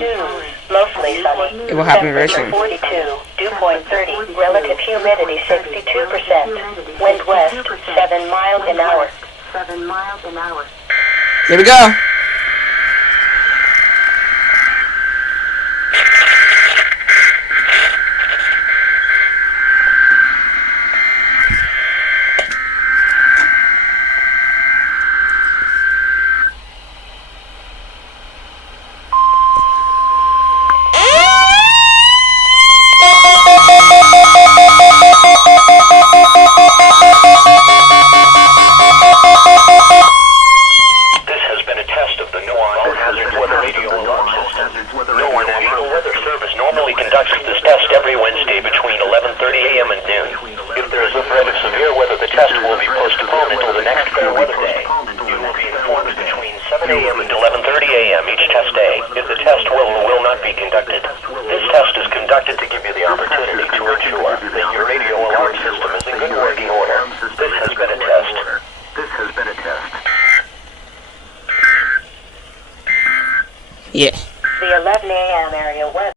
news. Mostly sunny. It will happen very Temperature soon. 42. Dew point 30. Relative humidity 62%. Wind west 7 miles an hour. 7 miles an hour. Here we go. Normally conducts this test every Wednesday between 11:30 a.m. and noon. If there is a threat of severe weather, the test will be postponed until the next fair weather day. You will be informed between 7 a.m. and 11:30 a.m. each test day if the test will or will not be conducted. This test is conducted to give you the opportunity to ensure that your radio alarm system is in good working order. This has been a test. This has been a test. Yeah. The 11 a.m. area weather.